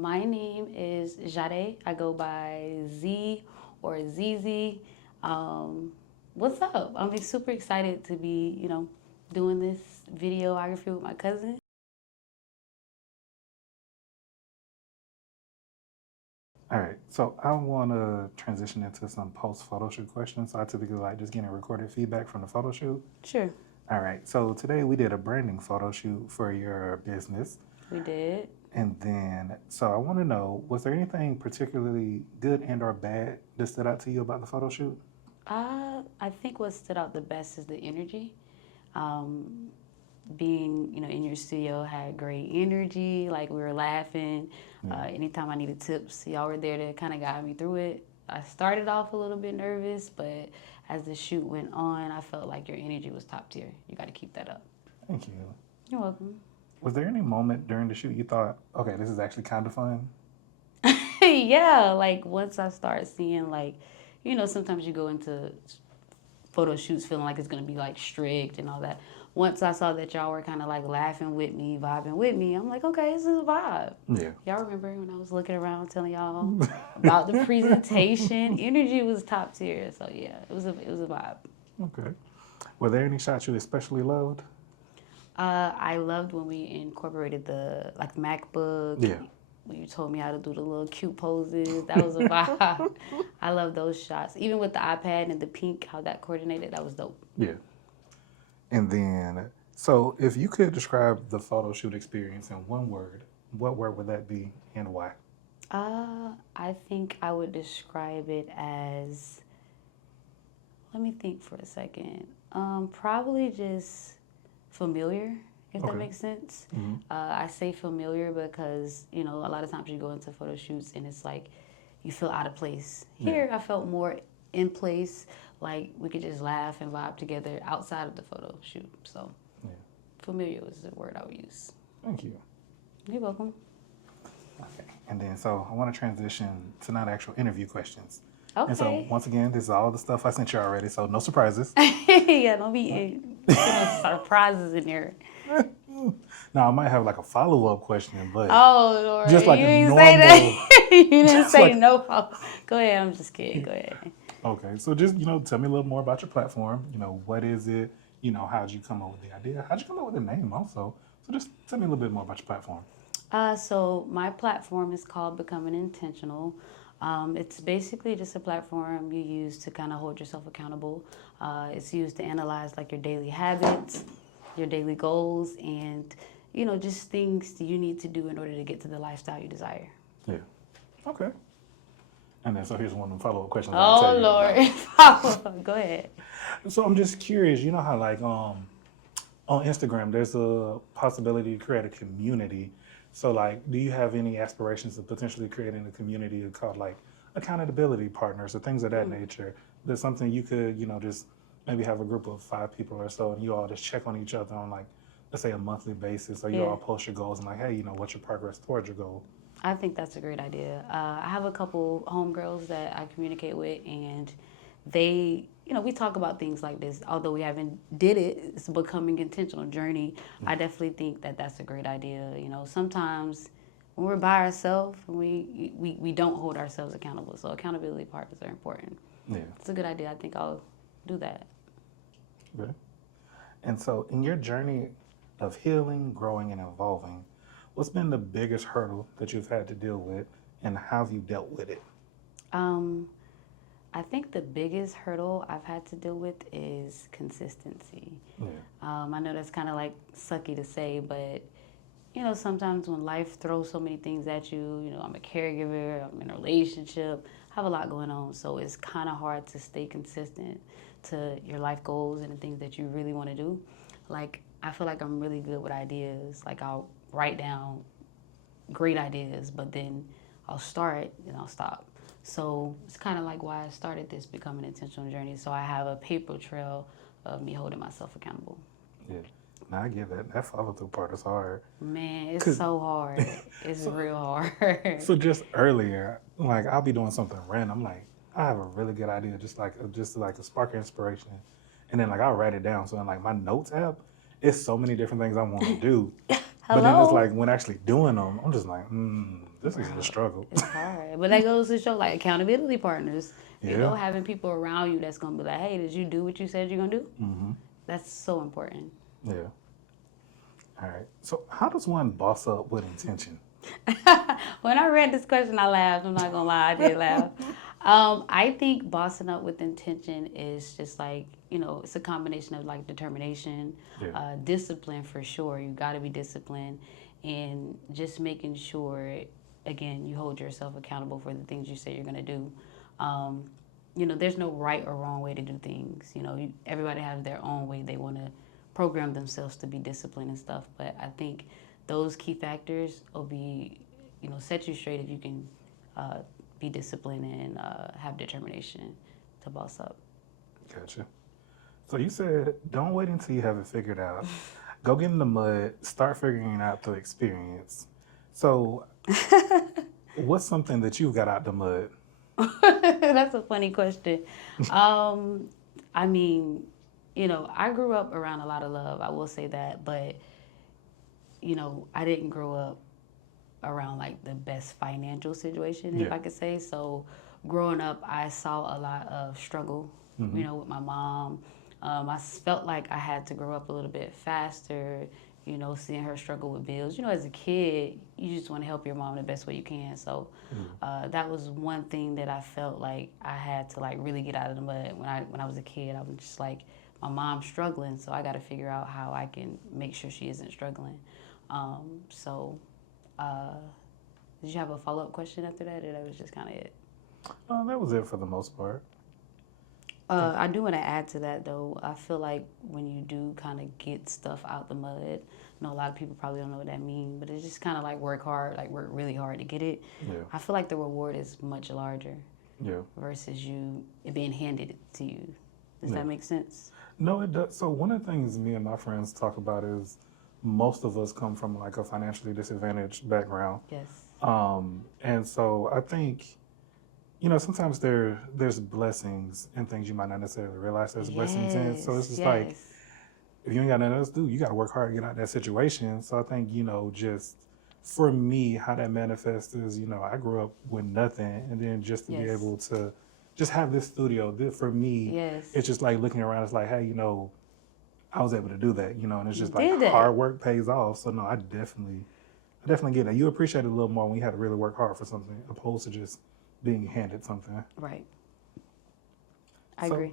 My name is Zsade. I go by Z or ZZ. What's up? I'm super excited to be, doing this videography with my cousin. All right, so I want to transition into some post photo shoot questions. So I typically like just getting recorded feedback from the photo shoot. Sure. All right, so today we did a branding photo shoot for your business. We did. And then, so I want to know, was there anything particularly good and or bad that stood out to you about the photo shoot? I think what stood out the best is the energy. Being, in your studio had great energy. Like we were laughing. Anytime I needed tips, y'all were there to kind of guide me through it. I started off a little bit nervous, but as the shoot went on, I felt like your energy was top tier. You got to keep that up. Thank you. You're welcome. Was there any moment during the shoot you thought, okay, this is actually kind of fun? Yeah, like once I start seeing sometimes you go into photo shoots feeling like it's gonna be like strict and all that. Once I saw that y'all were kind of like laughing with me, vibing with me, I'm like, okay, this is a vibe. Yeah. Y'all remember when I was looking around telling y'all about the presentation? Energy was top tier, so yeah, it was a vibe. Okay. Were there any shots you especially loved? I loved when we incorporated the MacBook. Yeah. When you told me how to do the little cute poses, that was a vibe. I love those shots. Even with the iPad and the pink, how that coordinated, that was dope. Yeah. And then, so if you could describe the photo shoot experience in one word, what word would that be and why? I think I would describe it as, let me think for a second. Probably just familiar, if that makes sense. Mm-hmm. I say familiar because, a lot of times you go into photo shoots and it's like you feel out of place. Here, I felt more in place, like we could just laugh and vibe together outside of the photo shoot. So familiar was the word I would use. Thank you. You're welcome. Okay. And then, so I want to transition to not actual interview questions. Okay. And so, once again, this is all the stuff I sent you already, so no surprises. Yeah, don't be surprises in there. Now, I might have like a follow-up question, but oh, Lord. just like you a didn't normal... say that. You didn't say like... no follow. Go ahead, I'm just kidding. Go ahead. Okay, so just, tell me a little more about your platform. What is it? How'd you come up with the idea? How'd you come up with the name also? So just tell me a little bit more about your platform. So my platform is called Becoming Intentional. It's basically just a platform you use to kind of hold yourself accountable. It's used to analyze like your daily habits, your daily goals, and just things you need to do in order to get to the lifestyle you desire. Yeah. Okay. And then so here's one of the follow-up questions. Oh Lord, go ahead. So I'm just curious. You know how like on Instagram there's a possibility to create a community. So like, do you have any aspirations of potentially creating a community called like accountability partners or things of that nature? That's something you could, just maybe have a group of 5 people or so, and you all just check on each other on like, let's say a monthly basis, or you all post your goals and like, hey, what's your progress towards your goal? I think that's a great idea. I have a couple homegirls that I communicate with, and they, we talk about things like this. Although we haven't did it, it's a becoming intentional journey. I definitely think that that's a great idea. Sometimes when we're by ourselves, we don't hold ourselves accountable. So accountability partners are important. Yeah, it's a good idea. I think I'll do that. Okay. And so in your journey of healing, growing, and evolving, what's been the biggest hurdle that you've had to deal with, and how have you dealt with it? I think the biggest hurdle I've had to deal with is consistency. Yeah. I know that's kind of like sucky to say, but sometimes when life throws so many things at you, I'm a caregiver, I'm in a relationship, I have a lot going on, so it's kind of hard to stay consistent to your life goals and the things that you really want to do. Like, I feel like I'm really good with ideas. Like, I'll write down great ideas, but then I'll start and I'll stop. So it's kind of like why I started this Becoming Intentional journey, so I have a paper trail of me holding myself accountable. Yeah. Now I get that. That follow-through part is hard. Man, it's so hard. It's real hard. So just earlier, like I'll be doing something random. Like I have a really good idea, just like a spark of inspiration, and then like I'll write it down. So in like my notes app, it's so many different things I want to do. But then it's like when actually doing them, I'm just like, This is the struggle. It's hard. But that goes to show like accountability partners. You know, Yeah. having people around you that's gonna be like, hey, did you do what you said you're gonna do? Mm-hmm. That's so important. Yeah. All right. So how does one boss up with intention? When I read this question, I laughed. I'm not gonna lie, I did laugh. I think bossing up with intention is just like, you know, it's a combination of like determination, Yeah. discipline for sure. You got to be disciplined, and just making sure, again, you hold yourself accountable for the things you say you're gonna do. Um, you know, there's no right or wrong way to do things. You know, everybody has their own way they want to program themselves to be disciplined and stuff. But I think those key factors will be, you know, set you straight if you can be disciplined and have determination to boss up. Gotcha. So you said, don't wait until you have it figured out. Go get in the mud, start figuring it out through experience. So what's something that you got out the mud? That's a funny question. I mean, you know, I grew up around a lot of love. I will say that, but you know, I didn't grow up around like the best financial situation, if Yeah. I could say. So, growing up, I saw a lot of struggle. You know, with my mom. I felt like I had to grow up a little bit faster. You know, seeing her struggle with bills. You know, as a kid, you just want to help your mom the best way you can. So that was one thing that I felt like I had to like really get out of the mud when I was a kid. I was just like, my mom's struggling, so I got to figure out how I can make sure she isn't struggling. So, did you have a follow-up question after that, or that was just kind of it? That was it for the most part. I do want to add to that though. I feel like when you do kind of get stuff out the mud, I know a lot of people probably don't know what that means, but it's just kind of like work hard, like work really hard to get it. Yeah. I feel like the reward is much larger Yeah. versus it being handed to you. Does Yeah. that make sense? No, it does. So one of the things me and my friends talk about is most of us come from like a financially disadvantaged background. Yes. And so I think, you know, sometimes there's blessings and things you might not necessarily realize there's blessings in. So it's just like, Yes. if you ain't got nothing else to do, you got to work hard to get out of that situation. So I think, you know, just for me, how that manifests is, you know, I grew up with nothing, and then just to be Yes. able to just have this studio, for me, Yes. it's just like looking around, it's like, hey, you know, I was able to do that, you know, and it's just You like did that. hard work pays off. So no, I definitely get that. You appreciate it a little more when you had to really work hard for something, opposed to just being handed something. Right. I So- agree.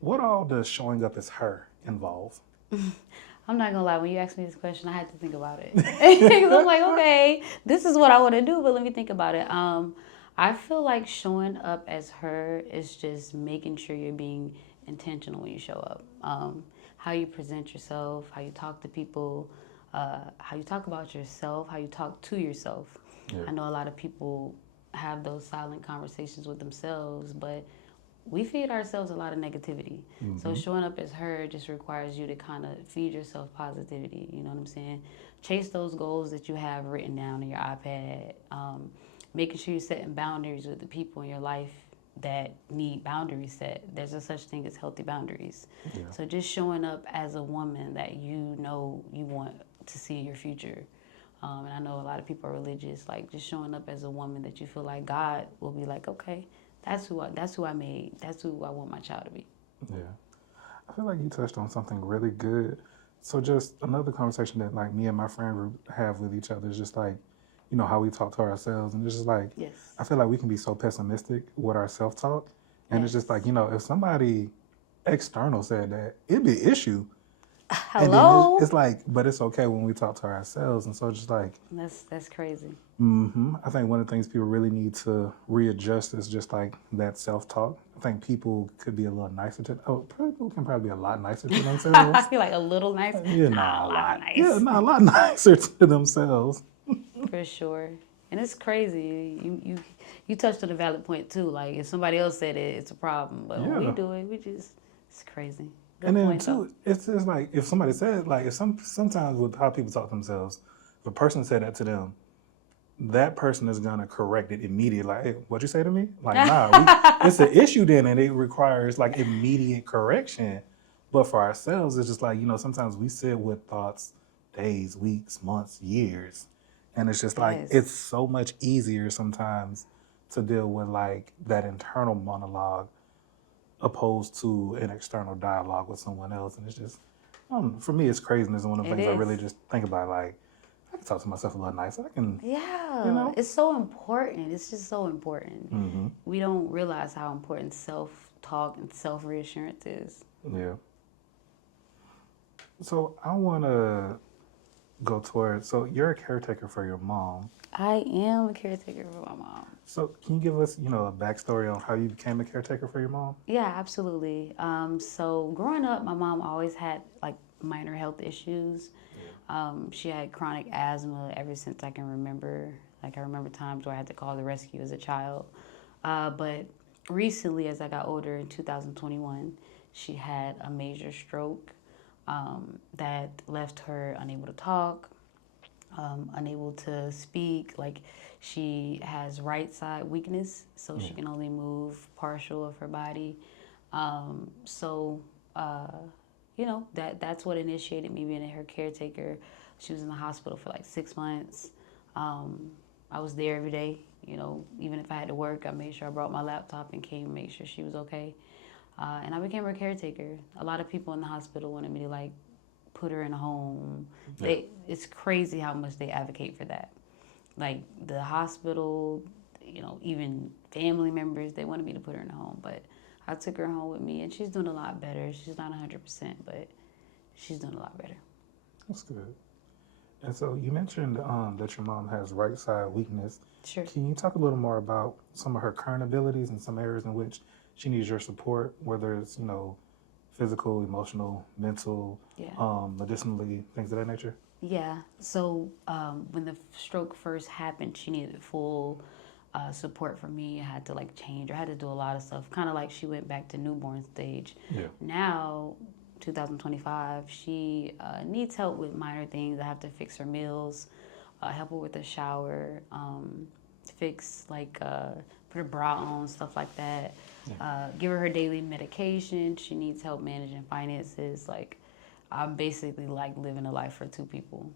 What all does showing up as her involve? I'm not gonna lie, when you asked me this question, I had to think about it. 'Cause I'm like, okay, this is what I want to do, but let me think about it. I feel like showing up as her is just making sure you're being intentional when you show up. How you present yourself, how you talk to people, how you talk about yourself, how you talk to yourself. Yeah. I know a lot of people have those silent conversations with themselves, but we feed ourselves a lot of negativity. So showing up as her just requires you to kind of feed yourself positivity. You know what I'm saying? Chase those goals that you have written down in your iPad. Making sure you're setting boundaries with the people in your life that need boundaries set. There's a such thing as healthy boundaries. Yeah. So just showing up as a woman that you know you want to see in your future. And I know a lot of people are religious, like just showing up as a woman that you feel like God will be like, okay, that's who I made. That's who I want my child to be. Yeah. I feel like you touched on something really good. So just another conversation that like me and my friend group have with each other is just like, you know, how we talk to ourselves. And it's just like, Yes. I feel like we can be so pessimistic with our self-talk. And it's just Yes. like, you know, if somebody external said that, it'd be an issue. And Hello. then it's like, but it's okay when we talk to ourselves. And so it's just like, That's crazy. I think one of the things people really need to readjust is just like that self-talk. I think people could be a little nicer to, people can probably be a lot nicer to I themselves. feel like a little nice. Yeah, Nah, a lot nice. Yeah, a lot nicer to themselves. For sure. And it's crazy. You touched on a valid point too. Like if somebody else said it, it's a problem. But when we Yeah. do it, it's crazy. Good And then point, too, it's just like if somebody said like if sometimes with how people talk to themselves, if a person said that to them, that person is gonna correct it immediately. Like, hey, what'd you say to me? Like, nah, it's an issue then, and it requires like immediate correction. But for ourselves, it's just like, you know, sometimes we sit with thoughts days, weeks, months, years, And it's just like, Yes. it's so much easier sometimes to deal with like that internal monologue opposed to an external dialogue with someone else. And it's just, for me, it's craziness. And one of the It things I is. really just think about, like, I can talk to myself a little nicer. I can, Yeah, it's so important. It's just so important. mm-hmm. We don't realize how important self-talk and self-reassurance is. Yeah. So I want to go towards, so you're a caretaker for your mom. I am a caretaker for my mom. So can you give us, a backstory on how you became a caretaker for your mom? Yeah, absolutely. So growing up, my mom always had like minor health issues. She had chronic asthma ever since I can remember. Like I remember times where I had to call the rescue as a child. But recently, as I got older in 2021, she had a major stroke that left her unable to talk, unable to speak. Like she has right side weakness, so she can only move partial of her body. So that's what initiated me being her caretaker. She was in the hospital for like 6 months. I was there every day. Even if I had to work, I made sure I brought my laptop and came and make sure she was okay. And I became her caretaker. A lot of people in the hospital wanted me to like put her in a home. It's crazy how much they advocate for that. Like the hospital, even family members, they wanted me to put her in a home, but I took her home with me, and she's doing a lot better. She's not 100%, but she's doing a lot better. That's good. And so you mentioned that your mom has right side weakness. Sure. Can you talk a little more about some of her current abilities and some areas in which she needs your support, whether it's, physical, emotional, mental, medicinally, things of that nature? Yeah. So when the stroke first happened, she needed full support from me. I had to like change her. I had to do a lot of stuff, kind of like she went back to newborn stage. Yeah. Now, 2025, she needs help with minor things. I have to fix her meals, help her with a shower, fix like put her bra on, stuff like that. Give her daily medication. She needs help managing finances. Like I'm basically like living a life for two people.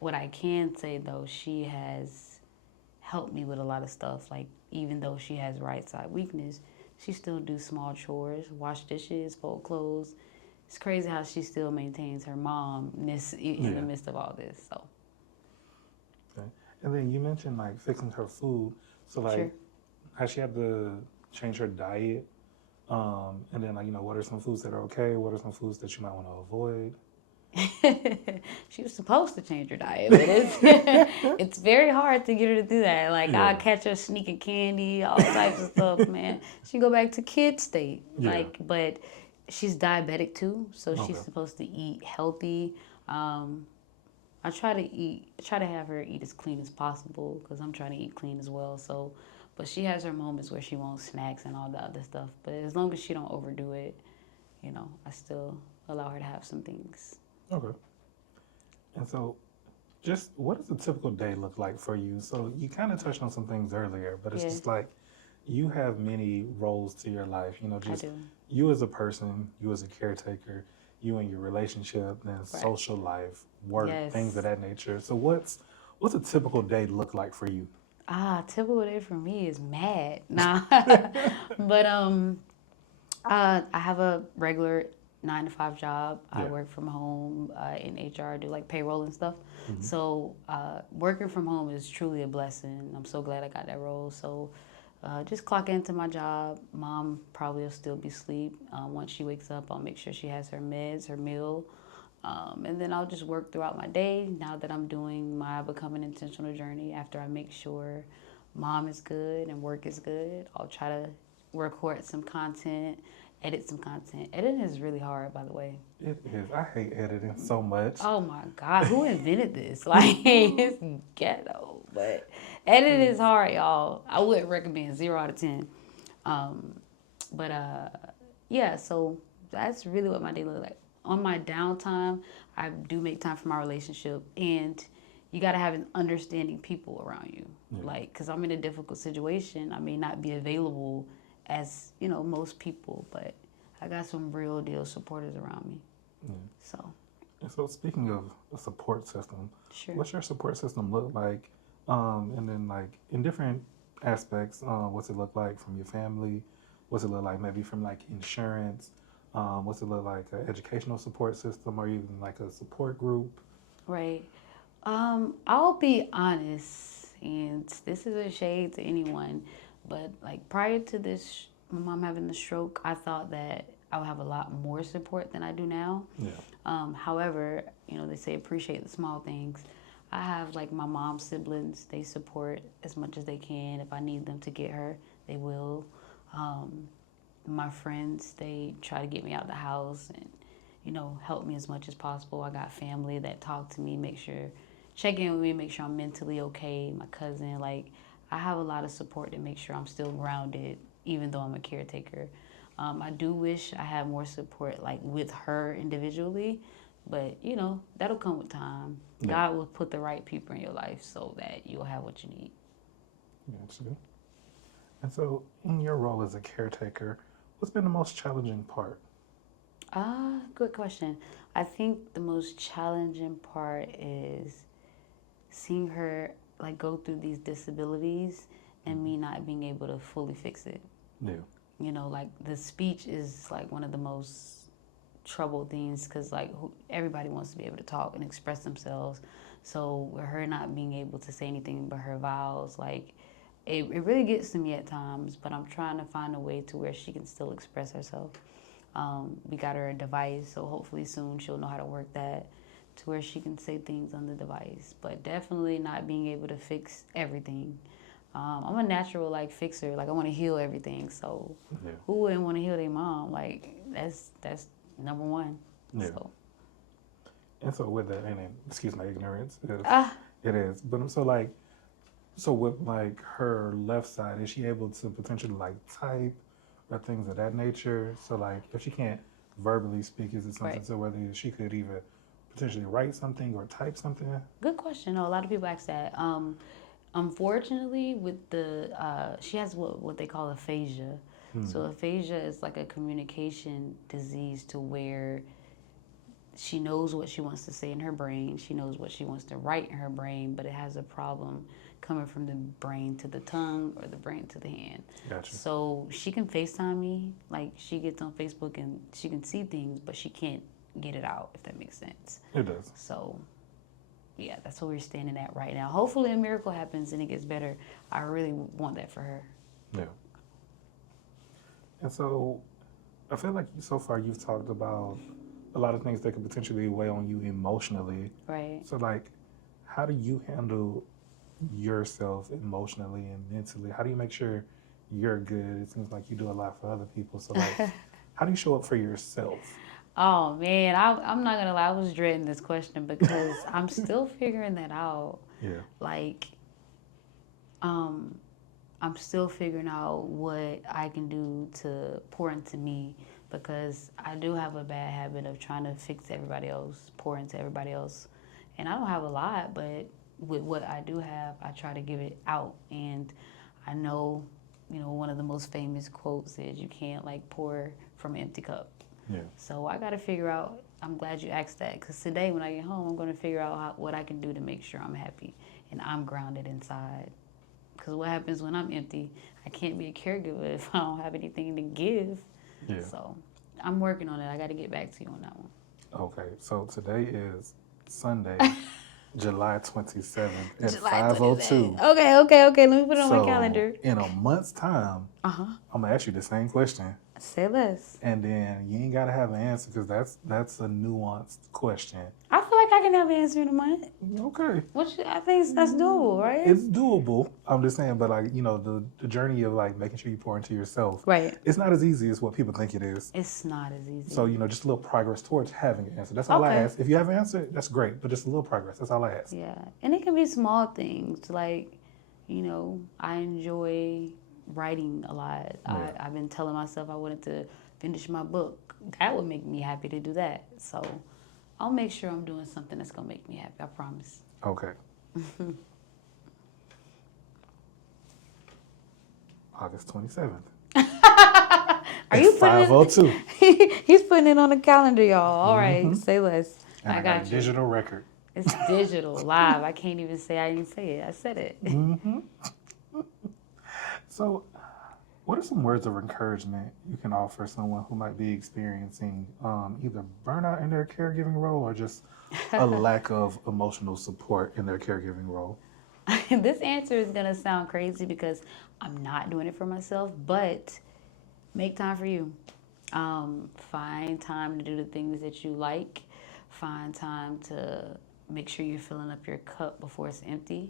What I can say though, she has helped me with a lot of stuff. Like even though she has right side weakness, she still do small chores, wash dishes, fold clothes. It's crazy how she still maintains her momness in the midst of all this. So. Okay. And then you mentioned like fixing her food. So like, Sure. has she had to change her diet? And then like, what are some foods that are okay? What are some foods that you might want to avoid? She was supposed to change her diet, but it's very hard to get her to do that. Like I catch her sneaking candy, all types of stuff, man. She go back to kid state. But she's diabetic too, so she's supposed to eat healthy. I try to have her eat as clean as possible because I'm trying to eat clean as well. So, but she has her moments where she wants snacks and all the other stuff. But as long as she don't overdo it, I still allow her to have some things. Okay. And so, just what does a typical day look like for you? So you kind of touched on some things earlier, but it's just like you have many roles to your life. Just you as a person, you as a caretaker, you and your relationship, then social life, work, things of that nature. So what's a typical day look like for you? Typical day for me is mad. Nah, but I have a regular 9 to 5 job. I work from home in HR. I do like payroll and stuff. So working from home is truly a blessing. I'm so glad I got that role. So just clock into my job. Mom probably will still be asleep. Once she wakes up, I'll make sure she has her meds, her meal. And then I'll just work throughout my day now that I'm doing my Becoming Intentional journey. After I make sure mom is good and work is good, I'll try to record some content, edit some content. Editing is really hard, by the way. It is. I hate editing so much. Oh my God, who invented this? Like, it's ghetto, but editing is hard, y'all. I wouldn't recommend 0 out of 10. So that's really what my day looks like. On my downtime, I do make time for my relationship, and you got to have an understanding people around you. Like, because I'm in a difficult situation, I may not be available as, most people, but I got some real deal supporters around me. So. And so speaking of a support system, Sure. what's your support system look like? And then like in different aspects, what's it look like from your family? What's it look like maybe from like insurance? What's it look like an educational support system or even like a support group? Right. I'll be honest, and this is a shade to anyone, but like prior to this, my mom having the stroke, I thought that I would have a lot more support than I do now. Yeah. However, they say appreciate the small things. I have like my mom's siblings, they support as much as they can. If I need them to get her, they will. Um, my friends, they try to get me out the house and, help me as much as possible. I got family that talk to me, check in with me, make sure I'm mentally okay. My cousin, like, I have a lot of support to make sure I'm still grounded, even though I'm a caretaker. I do wish I had more support, like, with her individually, but, that'll come with time. Yeah. God will put the right people in your life so that you'll have what you need. Gotcha. And so in your role as a caretaker, what's been the most challenging part? Good question. I think the most challenging part is seeing her like go through these disabilities and me not being able to fully fix it. Yeah. Like the speech is like one of the most troubled things because like everybody wants to be able to talk and express themselves. So with her not being able to say anything but her vowels, like it really gets to me at times, but I'm trying to find a way to where she can still express herself. We got her a device, so hopefully soon she'll know how to work that to where she can say things on the device. But definitely not being able to fix everything. I'm a natural like fixer. Like I want to heal everything. So Yeah. who wouldn't want to heal their mom? Like that's number one. Yeah. So. And so with that, and excuse my ignorance, Ah. it is. But so with like her left side, is she able to potentially like type or things of that nature? So like if she can't verbally speak, is it something Right. so whether she could either potentially write something or type something? Good question. No, a lot of people ask that. Unfortunately, with she has what they call aphasia. So aphasia is like a communication disease to where she knows what she wants to say in her brain. She knows what she wants to write in her brain, but it has a problem coming from the brain to the tongue or the brain to the hand. Gotcha. So she can FaceTime me. Like she gets on Facebook and she can see things, but she can't get it out, if that makes sense. It does. So yeah, that's where we're standing at right now. Hopefully a miracle happens and it gets better. I really want that for her. Yeah. And so I feel like so far you've talked about a lot of things that could potentially weigh on you emotionally. Right. So like, how do you handle yourself emotionally and mentally? How do you make sure you're good? It seems like you do a lot for other people. So like, how do you show up for yourself? Oh man, I'm not gonna lie, I was dreading this question because I'm still figuring that out. Yeah. Like, I'm still figuring out what I can do to pour into me because I do have a bad habit of trying to fix everybody else, pour into everybody else. And I don't have a lot, but with what I do have, I try to give it out. And I know, one of the most famous quotes is you can't like pour from an empty cup. Yeah. So I got to figure out, I'm glad you asked that because today when I get home, I'm going to figure out what I can do to make sure I'm happy and I'm grounded inside. Because what happens when I'm empty, I can't be a caregiver if I don't have anything to give. Yeah. So I'm working on it. I got to get back to you on that one. Okay. So today is Sunday, July 27th at July 5:02. 27th. Okay. Let me put it on my calendar. In a month's time, Uh-huh. I'm gonna ask you the same question, Say less. and then you ain't gotta have an answer because that's a nuanced question. I feel like I can have an answer in a month. Okay. I think that's doable, right? It's doable. I'm just saying, but like the journey of like making sure you pour into yourself, Right. it's not as easy as what people think it is. It's not as easy. So just a little progress towards having an answer. That's all I Okay. ask. If you have an answer, that's great, but just a little progress. That's all I ask. Yeah, and it can be small things like, I enjoy writing a lot. Yeah. I've been telling myself I wanted to finish my book. That would make me happy to do that. So I'll make sure I'm doing something that's gonna make me happy. I promise. Okay. August 27th. Are you putting 5:02? He's putting it on the calendar, y'all. All right, say less. And I I got got a you. digital record. It's digital, live. I can't even say I didn't say it. I said it. Hmm. So, what are some words of encouragement you can offer someone who might be experiencing either burnout in their caregiving role or just a lack of emotional support in their caregiving role? This answer is going to sound crazy because I'm not doing it for myself, but make time for you. Find time to do the things that you like. Find time to make sure you're filling up your cup before it's empty.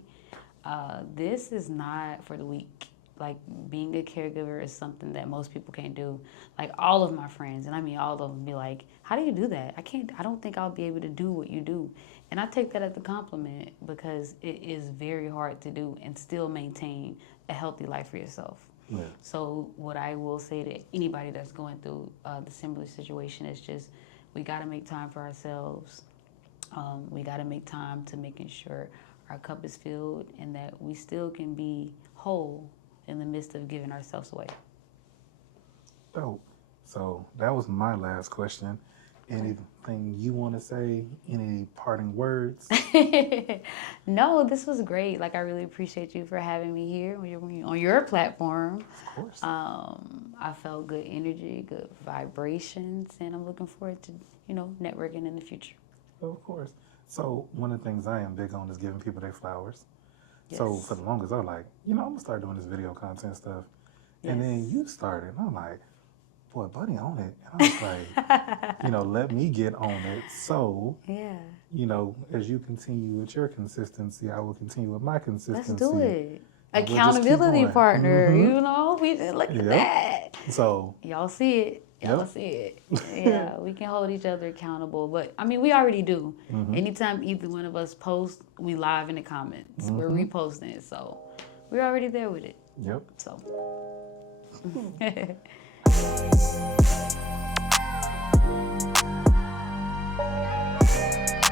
This is not for the weak. Like being a caregiver is something that most people can't do. Like all of my friends, and I mean all of them, be like, "How do you do that? I don't think I'll be able to do what you do." And I take that as a compliment because it is very hard to do and still maintain a healthy life for yourself. Yeah. So what I will say to anybody that's going through the similar situation is just we got to make time for ourselves. We got to make time to making sure our cup is filled and that we still can be whole in the midst of giving ourselves away. Dope. So that was my last question. Anything you want to say? Any parting words? No, this was great. Like I really appreciate you for having me here on your platform. Of course. I felt good energy, good vibrations, and I'm looking forward to networking in the future. Of course. So one of the things I am big on is giving people their flowers. Yes. So for the longest, I was like, I'm gonna start doing this video content stuff. And then Yes. you started, and I'm like, boy, buddy on it. And I was like, let me get on it. So, Yeah. as you continue with your consistency, I will continue with my consistency. Let's do it. And we'll just keep Accountability going. partner. Mhm. We just look at Yep. that. So, Y'all see it. Y'all Yep. see it. Yeah, we can hold each other accountable. But I mean, we already do. Anytime either one of us post, we live in the comments. We're reposting it. So we're already there with it. yep. So.